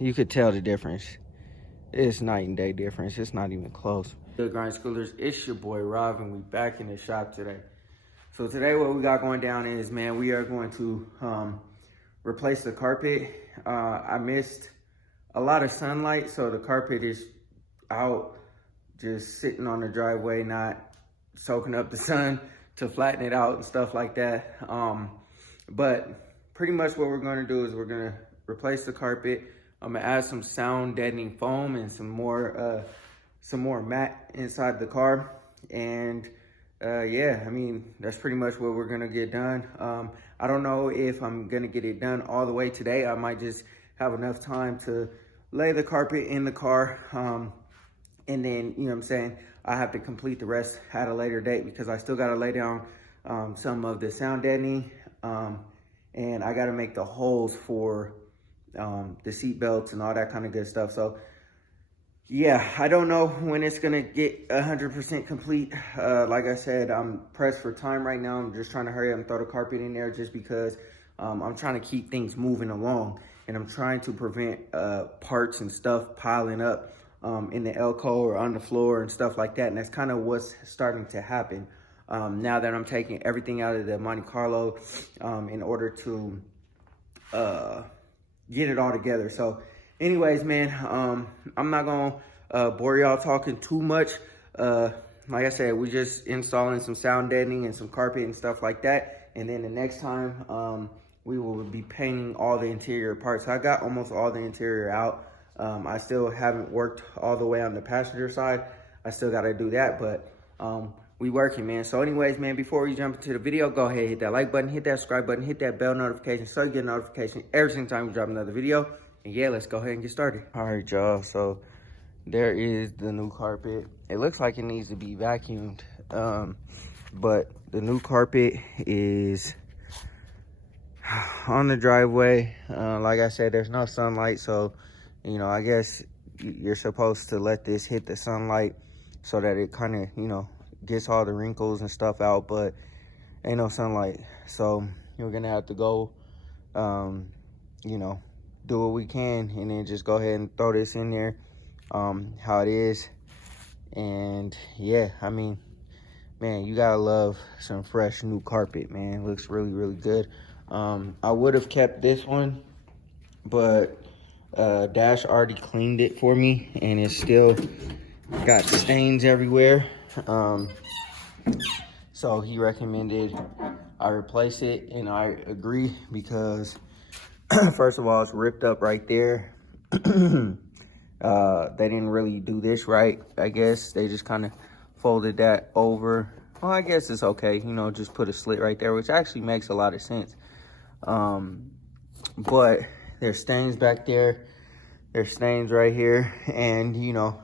you could tell the difference. It's night and day difference. It's not even close. Good grind schoolers, it's your boy Rob, and we back in the shop today. So today what we got going down is, man, we are going to replace the carpet. I missed a lot of sunlight, so the carpet is out, just sitting on the driveway, not soaking up the sun to flatten it out and stuff like that. But pretty much what we're gonna do is we're gonna replace the carpet. I'm gonna add some sound deadening foam and some more mat inside the car. And yeah, I mean, that's pretty much what we're gonna get done. I don't know if I'm gonna get it done all the way today. I might just have enough time to lay the carpet in the car. And then, you know what I'm saying, I have to complete the rest at a later date because I still gotta lay down some of the sound deadening. And I gotta make the holes for the seat belts and all that kind of good stuff. So yeah, I don't know when it's gonna get 100% complete. Like I said, I'm pressed for time right now. I'm just trying to hurry up and throw the carpet in there just because I'm trying to keep things moving along, and I'm trying to prevent parts and stuff piling up in the elco or on the floor and stuff like that. And that's kind of what's starting to happen now that I'm taking everything out of the Monte Carlo in order to get it all together. So anyways, man, I'm not gonna bore y'all talking too much. Like I said, we're just installing some sound deadening and some carpet and stuff like that. And then the next time we will be painting all the interior parts. I got almost all the interior out. I still haven't worked all the way on the passenger side. I still got to do that, but we working, man. So anyways, man, before we jump into the video, go ahead, hit that like button, hit that subscribe button, hit that bell notification so you get a notification every single time we drop another video. And yeah, let's go ahead and get started. All right, y'all, so there is the new carpet. It looks like it needs to be vacuumed, but the new carpet is on the driveway. Like I said, there's no sunlight, so you know, I guess you're supposed to let this hit the sunlight so that it kind of, you know, gets all the wrinkles and stuff out, but ain't no sunlight. So we're gonna have to go, you know, do what we can and then just go ahead and throw this in there how it is. And yeah, I mean, man, you gotta love some fresh new carpet, man. It looks really, really good. I would have kept this one, but Dash already cleaned it for me and it's still got stains everywhere. So he recommended I replace it, and I agree because first of all, it's ripped up right there. They didn't really do this right, I guess. They just kind of folded that over. Well, I guess it's okay, you know, just put a slit right there, which actually makes a lot of sense. But there's stains back there. There's stains right here. And, you know,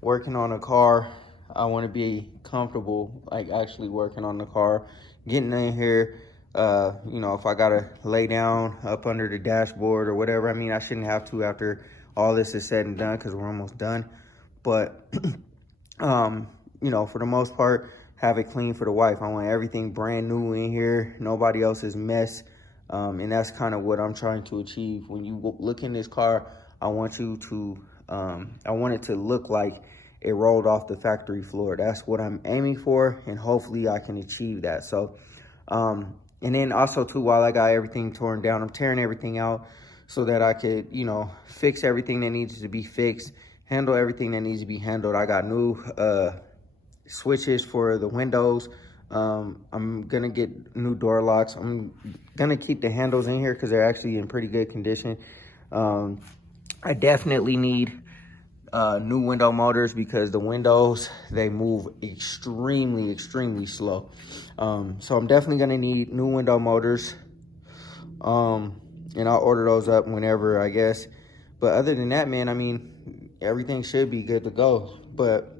working on a car, I want to be comfortable, like actually working on the car, getting in here. You know, if I got to lay down up under the dashboard or whatever, I mean, I shouldn't have to after all this is said and done because we're almost done. But, you know, for the most part, have it clean for the wife. I want everything brand new in here, nobody else's mess. And that's kind of what I'm trying to achieve. When you look in this car, I want you to, I want it to look like it rolled off the factory floor. That's what I'm aiming for, and hopefully I can achieve that. So, and then also too, while I got everything torn down, I'm tearing everything out so that I could, you know, fix everything that needs to be fixed, handle everything that needs to be handled. I got new switches for the windows. I'm gonna get new door locks. I'm gonna keep the handles in here because they're actually in pretty good condition. I definitely need new window motors because the windows, they move extremely slow. So I'm definitely gonna need new window motors, and I'll order those up whenever, I guess. But other than that, man, I mean, everything should be good to go. But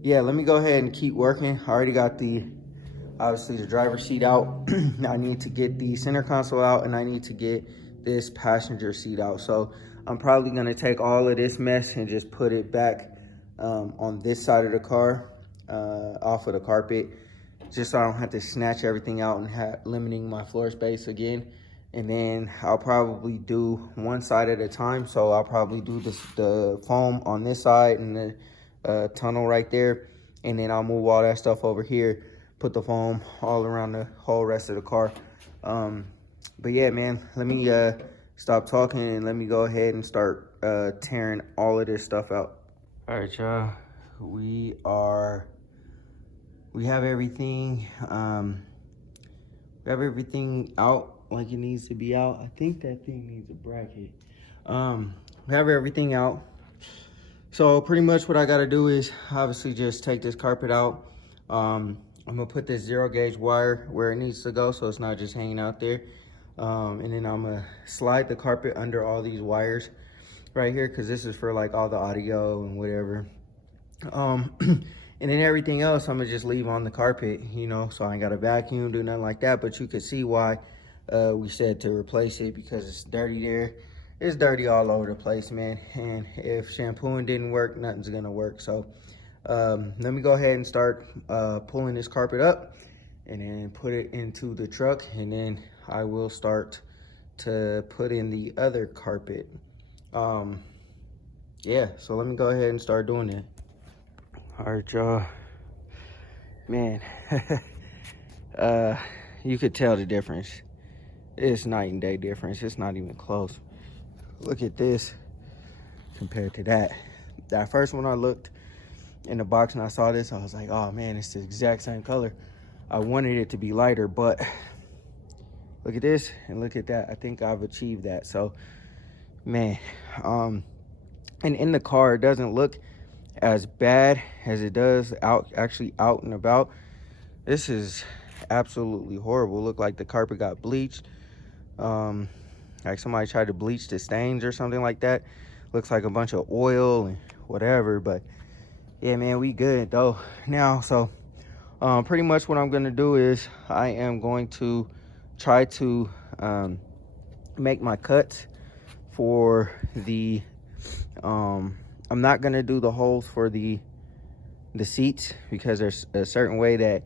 yeah, let me go ahead and keep working. I already got obviously the driver's seat out. I need to get the center console out, and I need to get this passenger seat out. So I'm probably gonna take all of this mess and just put it back on this side of the car, off of the carpet, just so I don't have to snatch everything out and limiting my floor space again. and then I'll probably do one side at a time. So I'll probably do the foam on this side and the tunnel right there, and then I'll move all that stuff over here, put the foam all around the whole rest of the car. But yeah, man, let me stop talking and let me go ahead and start tearing all of this stuff out. All right, y'all, we have everything out like it needs to be out. I think that thing needs a bracket. We have everything out. So pretty much what I gotta do is obviously just take this carpet out. I'm gonna put this 0 gauge wire where it needs to go so it's not just hanging out there. And then I'm gonna slide the carpet under all these wires right here, because this is for like all the audio and whatever. And then everything else I'm gonna just leave on the carpet, you know, so I ain't gotta vacuum, do nothing like that. But you could see why we said to replace it, because it's dirty there. It's dirty all over the place, man. And if shampooing didn't work, nothing's gonna work. So let me go ahead and start pulling this carpet up and then put it into the truck, and then I will start to put in the other carpet. Yeah, so let me go ahead and start doing it. All right, y'all, man, you could tell the difference. It's night and day difference. It's not even close. Look at this compared to that. That first one I looked in the box and I saw this, I was like, oh man, it's the exact same color. I wanted it to be lighter, but look at this and look at that. I think I've achieved that. So, man, and in the car, it doesn't look as bad as it does actually out and about. This is absolutely horrible. Look like the carpet got bleached. Like somebody tried to bleach the stains or something like that. Looks like a bunch of oil and whatever. But yeah, man, we good though now. So pretty much what I'm gonna do is I am going to try to make my cuts for the I'm not gonna do the holes for the seats, because there's a certain way that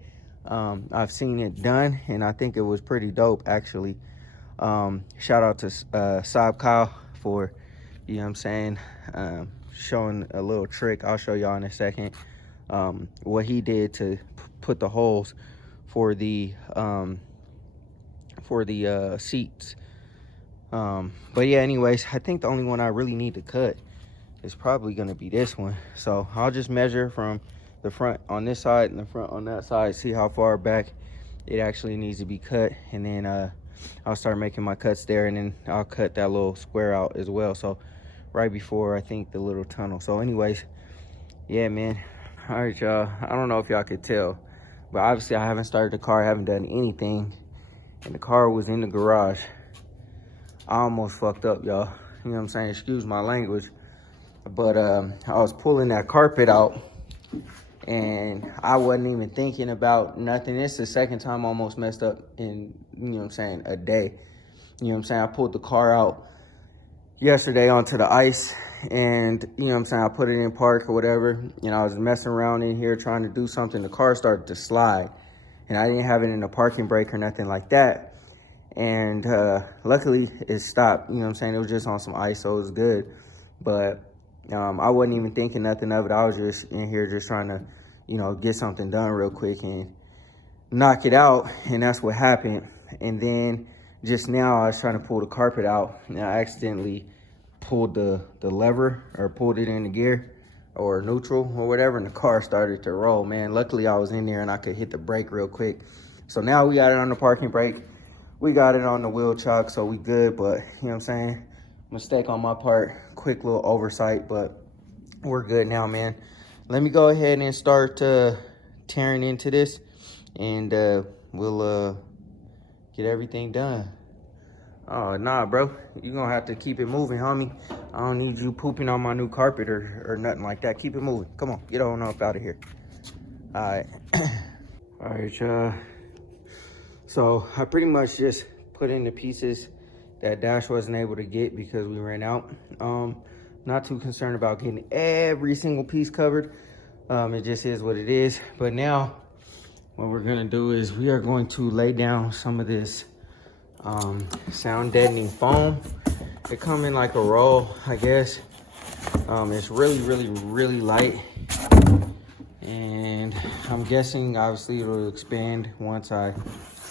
I've seen it done, and I think it was pretty dope actually. Shout out to Saab Kyle for, you know what I'm saying, showing a little trick. I'll show y'all in a second what he did to put the holes for the seats. But yeah, anyways, I think the only one I really need to cut is probably gonna be this one. So I'll just measure from the front on this side and the front on that side, see how far back it actually needs to be cut, and then I'll start making my cuts there, and then I'll cut that little square out as well. So right before, I think, the little tunnel. So anyways, yeah, man. All right, y'all, I don't know if y'all could tell, but obviously I haven't started the car, I haven't done anything, and the car was in the garage. I almost fucked up, y'all. You know what I'm saying? Excuse my language. But I was pulling that carpet out, and I wasn't even thinking about nothing. It's the second time I almost messed up in, you know what I'm saying, a day. You know what I'm saying? I pulled the car out yesterday onto the ice, and, you know what I'm saying, I put it in park or whatever, and I was messing around in here trying to do something. The car started to slide, and I didn't have it in the parking brake or nothing like that. And luckily it stopped. You know what I'm saying? It was just on some ice, so it was good. But I wasn't even thinking nothing of it. I was just in here just trying to, you know, get something done real quick and knock it out. And that's what happened. And then just now I was trying to pull the carpet out, and I accidentally pulled the lever, or pulled it into gear or neutral or whatever, and the car started to roll, man. Luckily I was in there and I could hit the brake real quick. So now we got it on the parking brake. We got it on the wheel chock, so we good. But, you know what I'm saying, mistake on my part, quick little oversight, but we're good now, man. Let me go ahead and start tearing into this, and we'll get everything done. Oh, nah, bro, you're gonna have to keep it moving, homie. I don't need you pooping on my new carpet or nothing like that. Keep it moving. Come on, get on up out of here. All right. All right, y'all. So I pretty much just put in the pieces that Dash wasn't able to get because we ran out. Not too concerned about getting every single piece covered. It just is what it is. But now what we're gonna do is we are going to lay down some of this sound deadening foam. It come in like a roll, I guess. It's really light, and I'm guessing obviously it'll expand once I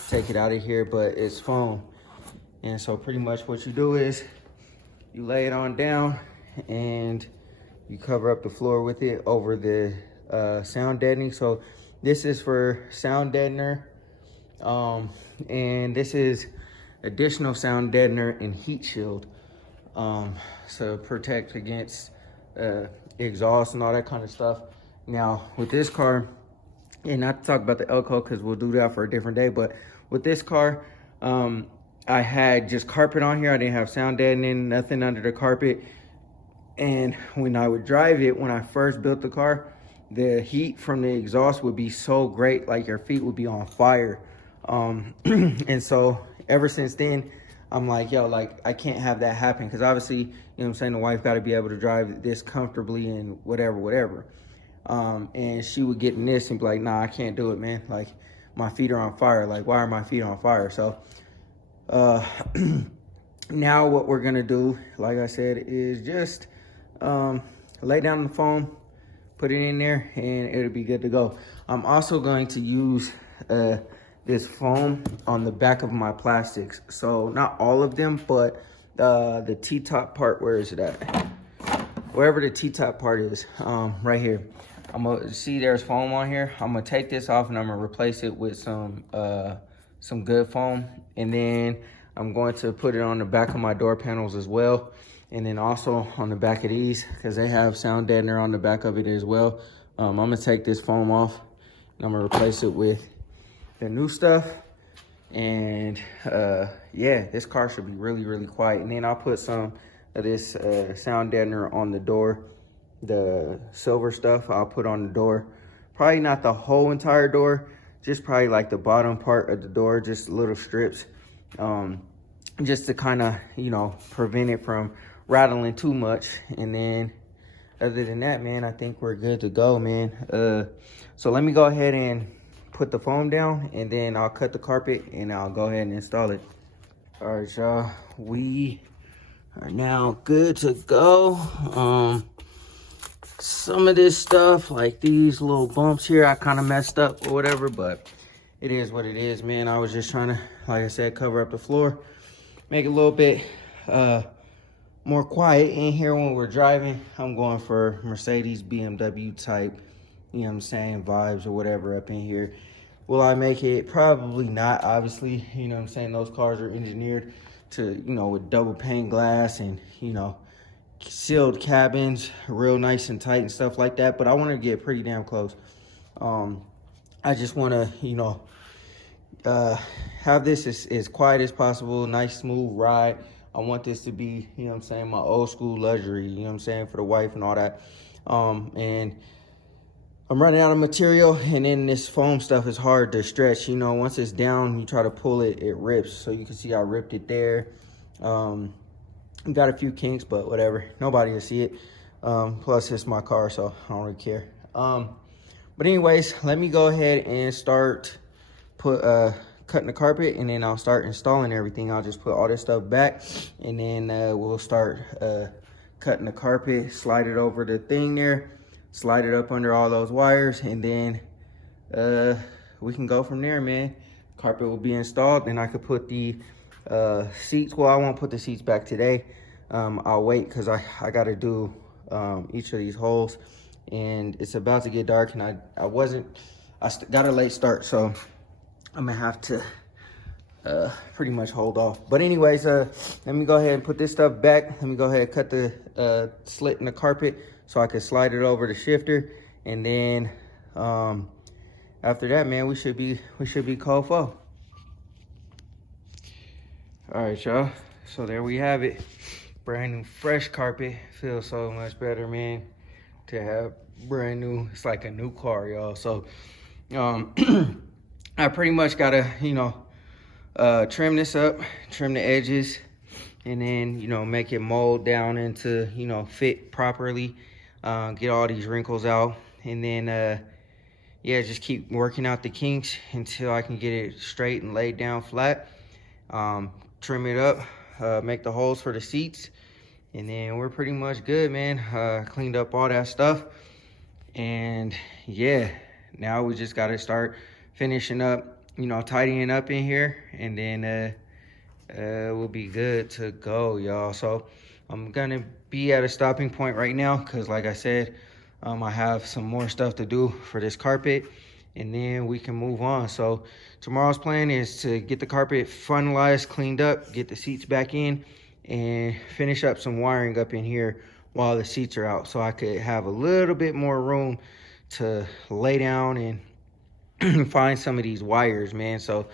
take it out of here, but it's foam. And so pretty much what you do is you lay it on down and you cover up the floor with it over the sound deadening. So this is for sound deadener, and this is additional sound deadener and heat shield, so protect against exhaust and all that kind of stuff. Now with this car, and not to talk about the Elko because we'll do that for a different day, but with this car, I had just carpet on here. I didn't have sound deadening, nothing under the carpet. And when I would drive it, when I first built the car, the heat from the exhaust would be so great, like your feet would be on fire. And so ever since then, I'm like, yo, like I can't have that happen, because obviously, you know what I'm saying, the wife got to be able to drive this comfortably and whatever. And she would get in this and be like, nah, I can't do it, man. Like my feet are on fire. Like, why are my feet on fire? So now what we're gonna do, like I said, is just lay down the foam, put it in there, and it'll be good to go. I'm also going to use this foam on the back of my plastics. So not all of them, but the T-top part, where is it at? Wherever the T-top part is, right here. I'm gonna see there's foam on here. I'm gonna take this off and I'm gonna replace it with some good foam. And then I'm going to put it on the back of my door panels as well. And then also on the back of these, because they have sound deadener on the back of it as well. I'm gonna take this foam off and I'm gonna replace it with the new stuff. And yeah, this car should be really quiet. And then I'll put some of this sound deadener on the door. The silver stuff I'll put on the door. Probably not the whole entire door, just probably like the bottom part of the door, just little strips, just to kind of, you know, prevent it from rattling too much. And then other than that, man, I think we're good to go, man. So let me go ahead and put the foam down, and then I'll cut the carpet and I'll go ahead and install it. All right, y'all, we are now good to go. Some of this stuff, like these little bumps here, I kind of messed up or whatever, but it is what it is, man. I was just trying to, like I said, cover up the floor, make it a little bit more quiet in here when we're driving. I'm going for Mercedes, BMW type, you know what I'm saying, vibes or whatever up in here. Will I make it? Probably not, obviously. You know what I'm saying? Those cars are engineered to, you know, with double pane glass and, you know, sealed cabins, real nice and tight and stuff like that. But I want to get pretty damn close. I just want to, you know, have this as quiet as possible, nice smooth ride. I want this to be, you know what I'm saying, my old school luxury, you know what I'm saying, for the wife and all that. And I'm running out of material, and then this foam stuff is hard to stretch. You know, once it's down, you try to pull it, it rips. So you can see I ripped it there. Got a few kinks, but whatever. Nobody will see it. Plus, it's my car, so I don't really care. But anyways, let me go ahead and start cutting the carpet, and then I'll start installing everything. I'll just put all this stuff back, and then we'll start cutting the carpet, slide it over the thing there, slide it up under all those wires, and then we can go from there, man. Carpet will be installed, and I could put the seats. Well, I won't put the seats back today. I'll wait, because I got to do each of these holes, and it's about to get dark, and I got a late start, so I'm gonna have to pretty much hold off. But anyways, let me go ahead and put this stuff back. Let me go ahead and cut the slit in the carpet so I can slide it over the shifter, and then after that, man, we should be cold for. All right, y'all, so there we have it. Brand new fresh carpet. Feels so much better, man, to have brand new. It's like a new car, y'all. So I pretty much gotta, you know, trim this up, trim the edges, and then, you know, make it mold down into, you know, fit properly, get all these wrinkles out, and then yeah, just keep working out the kinks until I can get it straight and laid down flat. trim it up, make the holes for the seats, and then we're pretty much good, man. Cleaned up all that stuff, and yeah, now we just gotta start finishing up, you know, tidying up in here, and then we'll be good to go, y'all. So I'm gonna be at a stopping point right now because, like I said, I have some more stuff to do for this carpet, and then we can move on. So tomorrow's plan is to get the carpet finalized, cleaned up, get the seats back in, and finish up some wiring up in here while the seats are out, so I could have a little bit more room to lay down and find some of these wires, man. So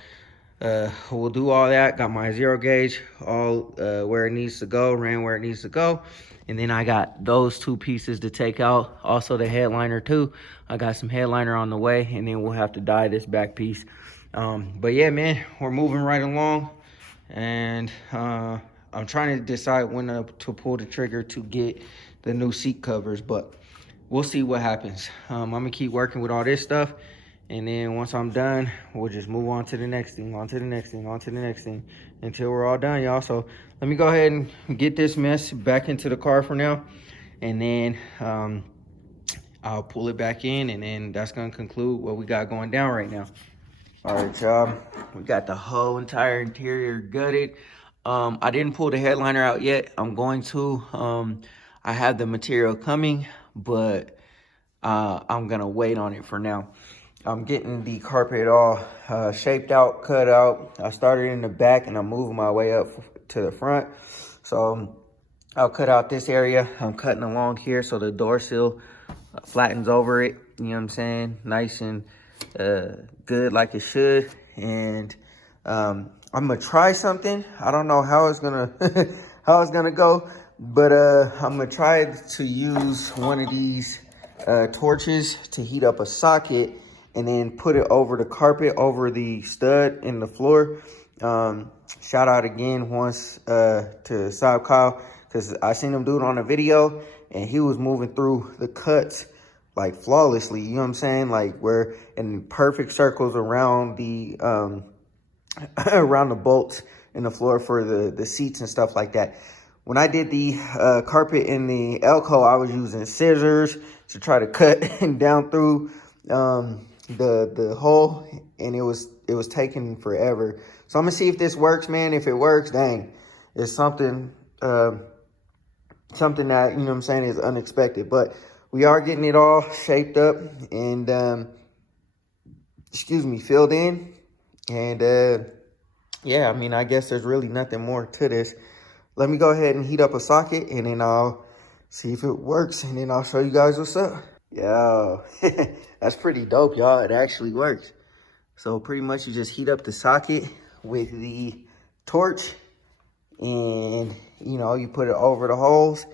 we'll do all that. Got my 0 gauge all where it needs to go, ran where it needs to go, and then I got those 2 pieces to take out, also the headliner too. I got some headliner on the way, and then we'll have to dye this back piece. But yeah, man, we're moving right along, and I'm trying to decide when to pull the trigger to get the new seat covers, but we'll see what happens. I'm gonna keep working with all this stuff, and then once I'm done, we'll just move on to the next thing, on to the next thing, on to the next thing, until we're all done, y'all. So let me go ahead and get this mess back into the car for now, and then I'll pull it back in, and then that's gonna conclude what we got going down right now. All right, y'all, we got the whole entire interior gutted. I didn't pull the headliner out yet. I'm going to. I have the material coming, but I'm gonna wait on it for now. I'm getting the carpet all shaped out, cut out. I started in the back, and I'm moving my way up to the front. So I'll cut out this area. I'm cutting along here so the door sill flattens over it. You know what I'm saying? Nice and good like it should. And I'm gonna try something. I don't know how it's gonna how it's gonna go, but I'm gonna try to use one of these torches to heat up a socket, and then put it over the carpet, over the stud in the floor. Shout out again once to Saab Kyle, because I seen him do it on a video, and he was moving through the cuts like flawlessly, you know what I'm saying? Like we're in perfect circles around the around the bolts in the floor for the seats and stuff like that. When I did the carpet in the Elko, I was using scissors to try to cut down through the hole, and it was taking forever. So I'm gonna see if this works, man. If it works, dang, it's something something that, you know what I'm saying, is unexpected. But we are getting it all shaped up and filled in. And yeah, I mean, I guess there's really nothing more to this. Let me go ahead and heat up a socket, and then I'll see if it works, and then I'll show you guys what's up. Yo, that's pretty dope, y'all. It actually works. So pretty much you just heat up the socket with the torch, and you know, you put it over the holes,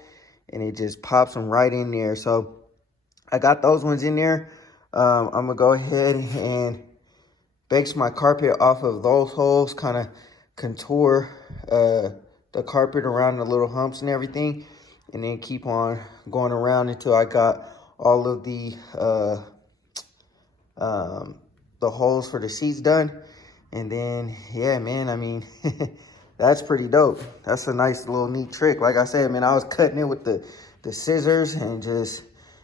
and it just pops them right in there. So I got those ones in there. I'm gonna go ahead and base my carpet off of those holes, kind of contour the carpet around the little humps and everything, and then keep on going around until I got all of the holes for the seats done. And then, yeah, man, I mean, that's pretty dope. That's a nice little neat trick. Like I said, man, I was cutting it with the scissors, and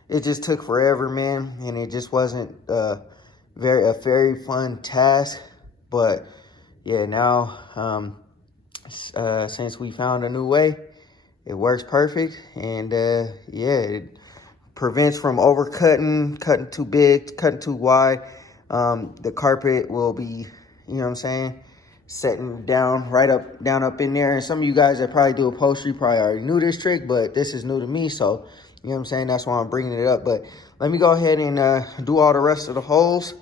it just took forever, man. And it just wasn't a very fun task. But yeah, now since we found a new way, it works perfect. And yeah, it prevents from overcutting, cutting too big, cutting too wide. The carpet will be, you know what I'm saying, setting down down up in there. And some of you guys that probably do upholstery probably already knew this trick, but this is new to me, so you know what I'm saying, that's why I'm bringing it up. But let me go ahead and do all the rest of the holes,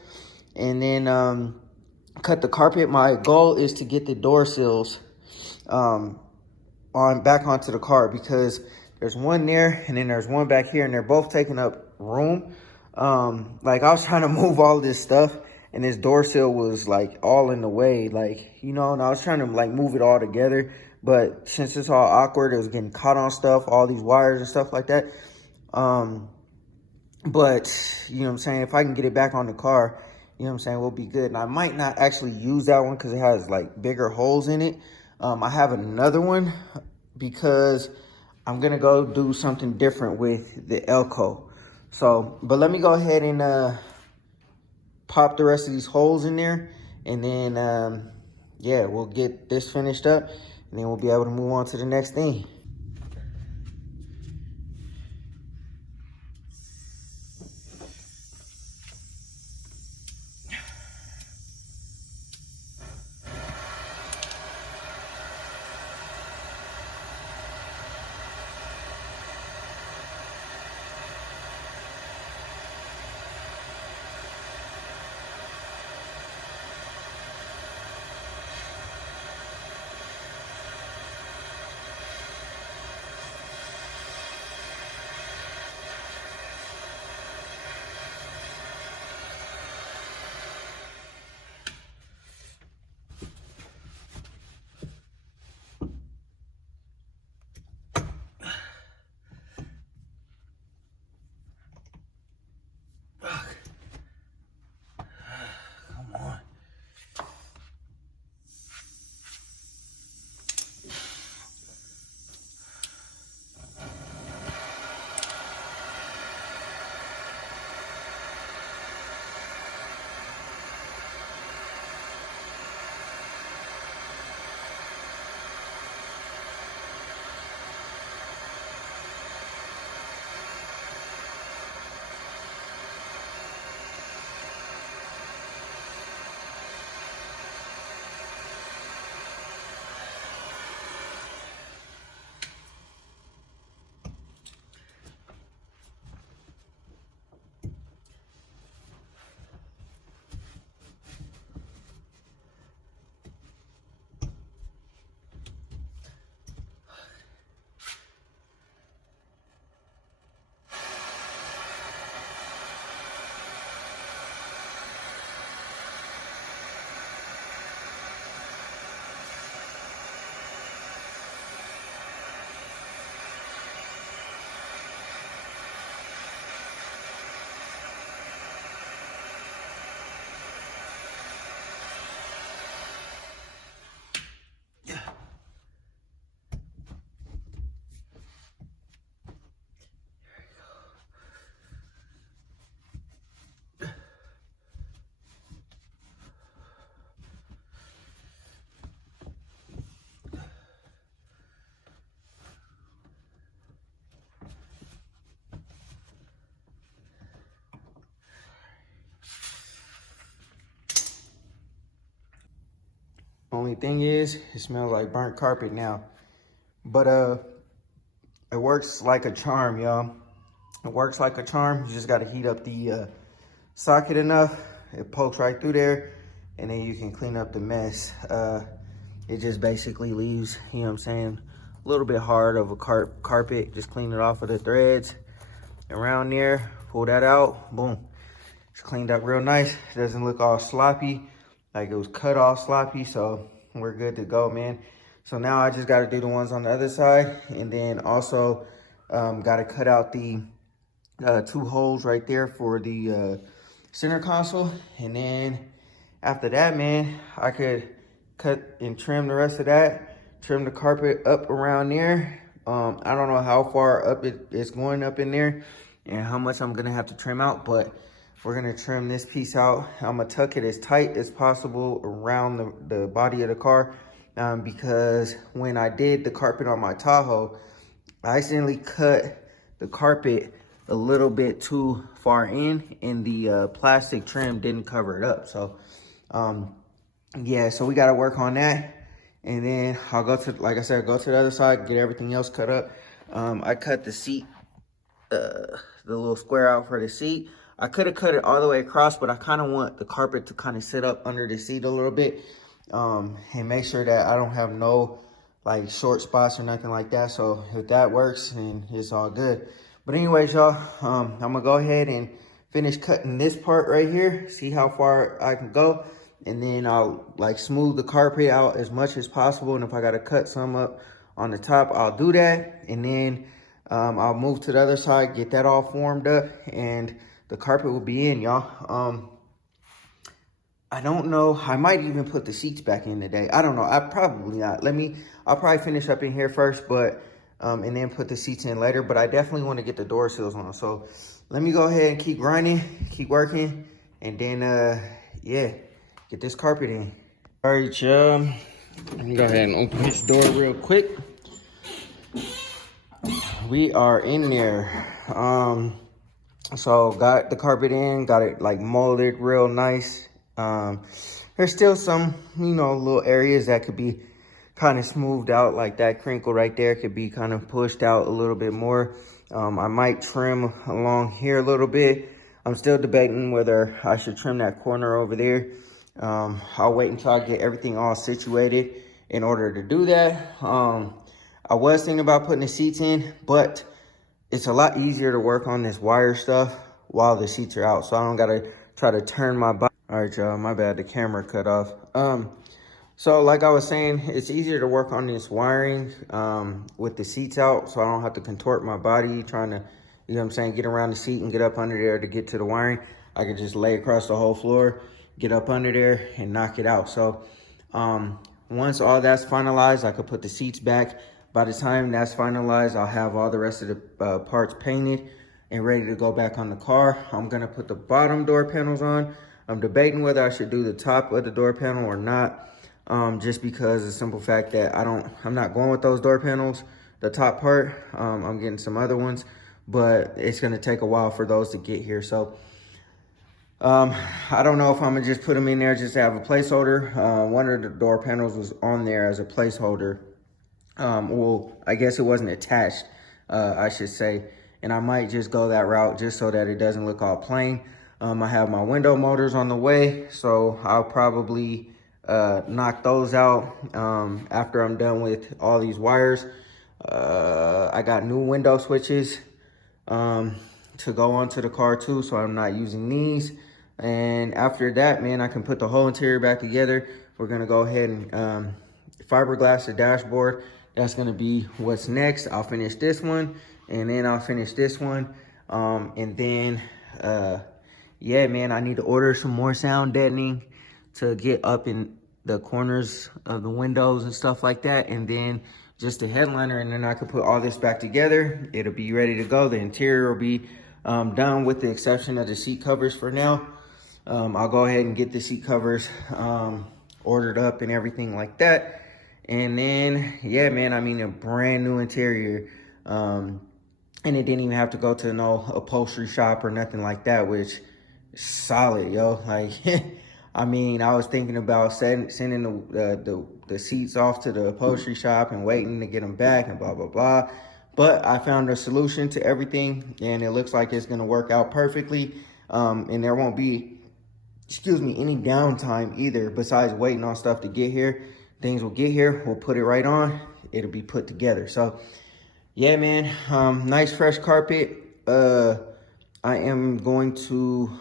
and then cut the carpet. My goal is to get the door sills back onto the car, because there's one there and then there's one back here, and they're both taking up room. Like I was trying to move all this stuff, and this door sill was like all in the way, like, you know, and I was trying to like move it all together, but since it's all awkward, it was getting caught on stuff, all these wires and stuff like that. But you know what I'm saying, if I can get it back on the car, you know what I'm saying, we'll be good. And I might not actually use that one because it has like bigger holes in it. I have another one because I'm gonna go do something different with the Elko. So, but let me go ahead and pop the rest of these holes in there, and then yeah, we'll get this finished up, and then we'll be able to move on to the next thing. Only thing is, it smells like burnt carpet now. But it works like a charm, y'all. It works like a charm. You just gotta heat up the socket enough. It pokes right through there, and then you can clean up the mess. It just basically leaves, you know what I'm saying, a little bit hard of a carpet. Just clean it off of the threads around there. Pull that out, boom. It's cleaned up real nice. It doesn't look all sloppy, like it was cut off sloppy, so we're good to go, man. So now I just gotta do the ones on the other side, and then also gotta cut out the 2 holes right there for the center console. And then after that, man, I could cut and trim the rest of that, trim the carpet up around there. I don't know how far up it's going up in there and how much I'm gonna have to trim out, but we're gonna trim this piece out. I'm gonna tuck it as tight as possible around the body of the car, because when I did the carpet on my Tahoe, I accidentally cut the carpet a little bit too far in, and the plastic trim didn't cover it up. So yeah, so we gotta work on that. And then I'll go to, like I said, go to the other side, get everything else cut up. I cut the seat, the little square out for the seat. I could have cut it all the way across, but I kind of want the carpet to kind of sit up under the seat a little bit, and make sure that I don't have no like short spots or nothing like that. So if that works, then it's all good. But anyways, y'all, I'm gonna go ahead and finish cutting this part right here, see how far I can go, and then I'll like smooth the carpet out as much as possible. And if I gotta cut some up on the top, I'll do that. And then I'll move to the other side, get that all formed up, and the carpet will be in, y'all. I don't know. I might even put the seats back in today. I don't know. I probably not. I'll probably finish up in here first, but and then put the seats in later. But I definitely want to get the door seals on. So let me go ahead and keep grinding, keep working, and then yeah, get this carpet in. All right, y'all. Let me go ahead and open this door real quick. We are in there. So got the carpet in, got it like molded real nice. There's still some, little areas that could be kind of smoothed out, like that crinkle right there could be kind of pushed out a little bit more. I might trim along here a little bit. I'm still debating whether I should trim that corner over there. I'll wait until I get everything all situated in order to do that. I was thinking about putting the seats in, but it's a lot easier to work on this wire stuff while the seats are out, so I don't gotta try to turn my body. All right, y'all, my bad, the camera cut off. So like I was saying, it's easier to work on this wiring with the seats out, so I don't have to contort my body trying to, get around the seat and get up under there to get to the wiring. I could just lay across the whole floor, get up under there and knock it out. So once all that's finalized, I could put the seats back. By the time that's finalized, I'll have all the rest of the parts painted and ready to go back on the car. I'm gonna put the bottom door panels on. I'm debating whether I should do the top of the door panel or not, just because of the simple fact that I'm not going with those door panels, the top part. I'm getting some other ones, but it's gonna take a while for those to get here. So I don't know if I'm gonna just put them in there just to have a placeholder. One of the door panels was on there as a placeholder. Well, I guess it wasn't attached, I should say. And I might just go that route just so that it doesn't look all plain. I have my window motors on the way, so I'll probably knock those out after I'm done with all these wires. I got new window switches to go onto the car too, so I'm not using these. And after that, man, I can put the whole interior back together. We're gonna go ahead and fiberglass the dashboard. That's gonna be what's next. I'll finish this one, and then I'll finish this one. And then, yeah, man, I need to order some more sound deadening to get up in the corners of the windows and stuff like that. And then just the headliner, and then I can put all this back together. It'll be ready to go. The interior will be done with the exception of the seat covers for now. I'll go ahead and get the seat covers ordered up and everything like that. And then, yeah, man, I mean, a brand new interior. And it didn't even have to go to no upholstery shop or nothing like that, which is solid, yo. Like, I mean, I was thinking about sending the seats off to the upholstery shop and waiting to get them back and blah, blah, blah. But I found a solution to everything, and it looks like it's going to work out perfectly. And there won't be, any downtime either besides waiting on stuff to get here. Things will get here. We'll put it right on. It'll be put together. So, yeah, man, nice fresh carpet. I am going to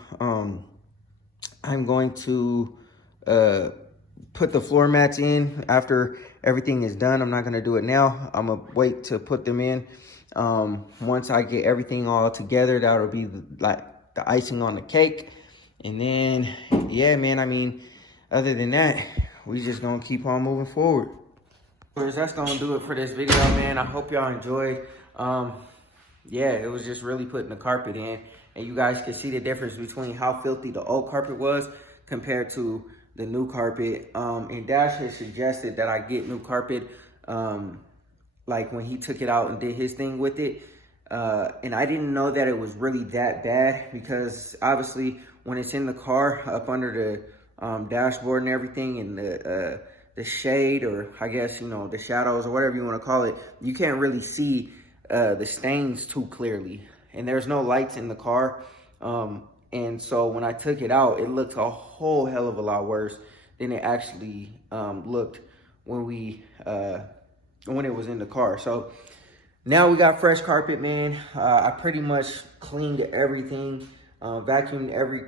put the floor mats in after everything is done. I'm not gonna do it now. I'm gonna wait to put them in. Once I get everything all together, that'll be like the icing on the cake. And then, yeah, man, I mean, other than that, we just gonna keep on moving forward. That's gonna do it for this video, man. I hope y'all enjoyed. Yeah, it was just really putting the carpet in, and you guys can see the difference between how filthy the old carpet was compared to the new carpet. And Dash has suggested that I get new carpet, like when he took it out and did his thing with it. And I didn't know that it was really that bad, because obviously when it's in the car up under the dashboard and everything, and the shade, or I guess, the shadows or whatever you want to call it, you can't really see the stains too clearly, and there's no lights in the car. And so when I took it out, it looked a whole hell of a lot worse than it actually looked when it was in the car. So now we got fresh carpet, man. I pretty much cleaned everything, vacuumed every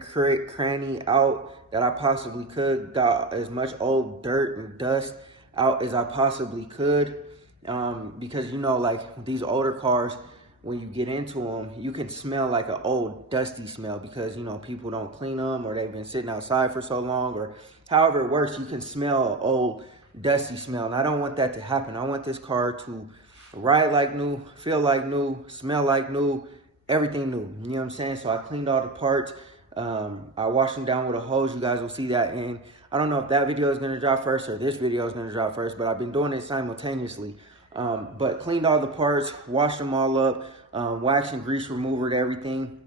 cranny out that I possibly could, got as much old dirt and dust out as I possibly could. Because, like these older cars, when you get into them, you can smell like an old dusty smell because, you know, people don't clean them or they've been sitting outside for so long, or however it works, you can smell an old dusty smell. And I don't want that to happen. I want this car to ride like new, feel like new, smell like new, everything new. You know what I'm saying? So I cleaned all the parts. I washed them down with a hose. You guys will see that. And I don't know if that video is going to drop first or this video is going to drop first, but I've been doing it simultaneously. But cleaned all the parts, washed them all up, wax and grease removered everything.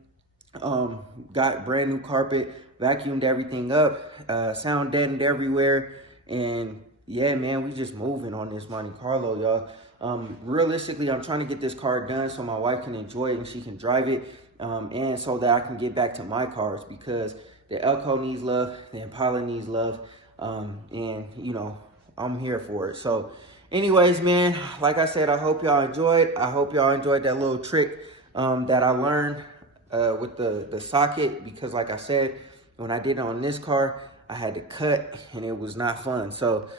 Got brand new carpet, vacuumed everything up, sound deadened everywhere. And yeah, man, we just moving on this Monte Carlo, y'all. Realistically, I'm trying to get this car done so my wife can enjoy it and she can drive it. And so that I can get back to my cars, because the Elko needs love, the Impala needs love, and you know, I'm here for it. So anyways, man, like I said, I hope y'all enjoyed. I hope y'all enjoyed that little trick that I learned with the socket, because like I said, when I did it on this car, I had to cut and it was not fun. So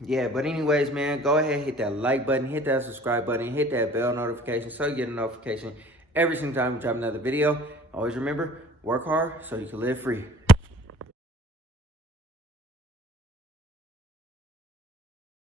yeah, but anyways, man, go ahead, hit that like button, hit that subscribe button, hit that bell notification so you get a notification every single time we drop another video. Always remember, work hard so you can live free.